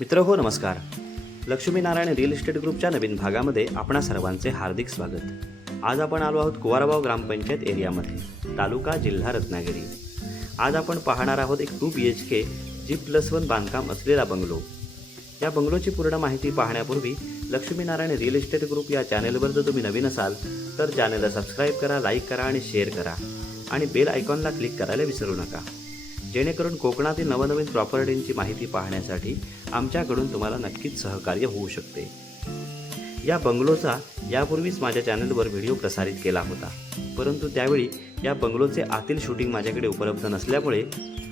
मित्र हो नमस्कार. लक्ष्मीनारायण रिअल इस्टेट ग्रुपच्या नवीन भागामध्ये आपणा सर्वांचे हार्दिक स्वागत. आज आपण आलो आहोत कुवारबाव ग्रामपंचायत एरियामध्ये तालुका जिल्हा रत्नागिरी. आज आपण पाहणार आहोत एक two B H K G plus one बांधकाम असलेला बंगलो. या बंगलोची पूर्ण माहिती पाहण्यापूर्वी लक्ष्मीनारायण रिअल इस्टेट ग्रुप या चॅनेलवर जर तुम्ही नवीन असाल तर चॅनेलला सबस्क्राईब करा लाईक करा आणि शेअर करा. आणि बेल आयकॉनला क्लिक करायला विसरू नका. जेणेकरून कोकणातील नवनवीन प्रॉपर्टींची माहिती पाहण्यासाठी आमच्याकडून तुम्हाला नक्कीच सहकार्य होऊ शकते. या बंगलोचा यापूर्वीच माझ्या चॅनलवर व्हिडिओ प्रसारित केला होता. परंतु त्यावेळी या बंगलोचे आतील शूटिंग माझ्याकडे उपलब्ध नसल्यामुळे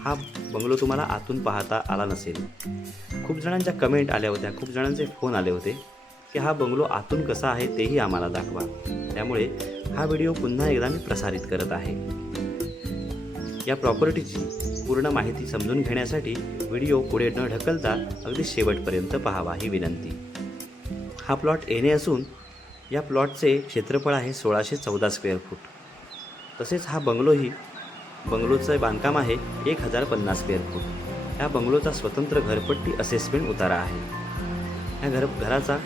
हा बंगलो तुम्हाला आतून पाहता आला नसेल. खूप जणांच्या कमेंट आल्या होत्या. खूप जणांचे फोन आले होते की हा बंगलो आतून कसा आहे तेही आम्हाला दाखवा. त्यामुळे हा व्हिडिओ पुन्हा एकदा मी प्रसारित करत आहे. या प्रॉपर्टीची पूर्ण माहिती समजून घेण्यासाठी व्हिडिओ पुढे न ढकलता अगदी शेवटपर्यंत पाहावा ही विनंती. हा प्लॉट येणे असून या प्लॉटचे क्षेत्रफळ आहे सोळाशे चौदा स्क्वेअर फूट. तसेच हा बंगलोही बंगलोचं बांधकाम आहे एक हजार पन्नास स्क्वेअर फूट. या बंगलोचा स्वतंत्र घरपट्टी असेसमेंट उतारा आहे. या घर घराचा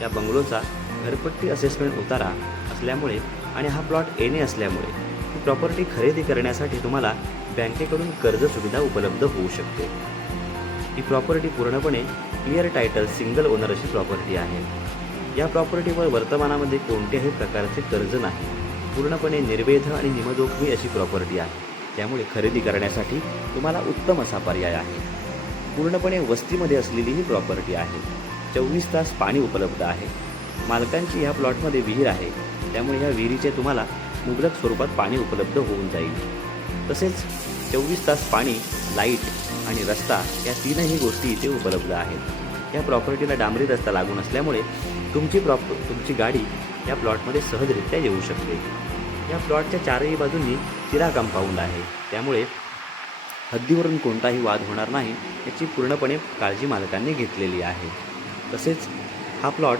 या बंगलोचा घरपट्टी असेसमेंट उतारा असल्यामुळे आणि हा प्लॉट येणे असल्यामुळे प्रॉपर्टी खरेदी करण्यासाठी तुम्हाला बँकेकडून कर्ज सुविधा उपलब्ध होऊ शकते. ही प्रॉपर्टी पूर्णपणे क्लिअर टायटल सिंगल ओनर अशी प्रॉपर्टी आहे. या प्रॉपर्टीवर वर्तमानामध्ये कोणत्याही प्रकारचे कर्ज नाही. पूर्णपणे निर्वेध आणि निमजोखमी अशी प्रॉपर्टी आहे. त्यामुळे खरेदी करण्यासाठी तुम्हाला उत्तम असा पर्याय आहे. पूर्णपणे वस्तीमध्ये असलेली ही प्रॉपर्टी आहे. चोवीस तास पाणी उपलब्ध आहे. मालकांची ह्या प्लॉटमध्ये विहीर आहे. त्यामुळे ह्या विहिरीचे तुम्हाला मुबलक स्वरूपात पाणी उपलब्ध होऊन जाईल तसेच चोवीस तास पाणी लाइट आणि रस्ता या तीनही गोष्टी इथे उपलब्ध आहेत या प्रॉपर्टीला डांबरी रस्ता लागून असल्यामुळे तुमची प्रॉप तुमची गाडी या प्लॉटमध्ये सहजरित्या येऊ शकते या प्लॉटच्या चारही बाजूंनी चिरा कंपाऊंड आहे त्यामुळे हद्दीवरून कोणताही वाद होणार नाही याची पूर्णपणे काळजी मालकांनी घेतलेली आहे तसेच हा प्लॉट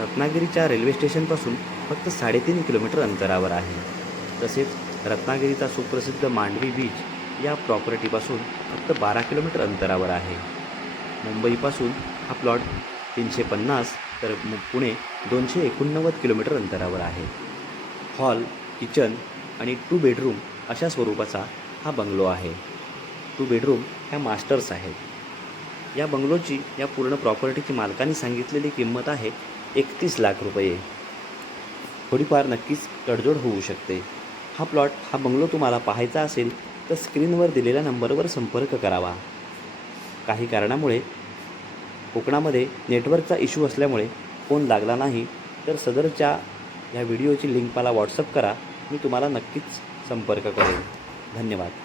रत्नागिरीच्या रेल्वे स्टेशनपासून फक्त साडेतीन किलोमीटर अंतरावर आहे. तसेच रत्नागिरीचा सुप्रसिद्ध मांडवी बीच या प्रॉपर्टीपासून फक्त बारा किलोमीटर अंतरावर आहे. मुंबईपासून हा प्लॉट तीनशे पन्नास तर पुणे दोनशे एकोणनव्वद किलोमीटर अंतरावर आहे. हॉल किचन आणि टू बेडरूम अशा स्वरूपाचा हा बंगलो आहे. टू बेडरूम ह्या मास्टर्स आहेत. या बंगलोची या पूर्ण प्रॉपर्टीची मालकाने सांगितलेली किंमत आहे एकतीस लाख रुपये. थोडीफार नक्कीच तडजोड होऊ शकते. हा प्लॉट हा बंगलो तुम्हाला पाहायचा असेल तर स्क्रीनवर दिलेल्या नंबरवर संपर्क करावा. काही कारणामुळे कोकणामध्ये नेटवर्कचा इश्यू असल्यामुळे फोन लागला नाही तर सदरच्या या व्हिडिओची लिंक मला व्हॉट्सअप करा मी तुम्हाला नक्कीच संपर्क करेन. धन्यवाद.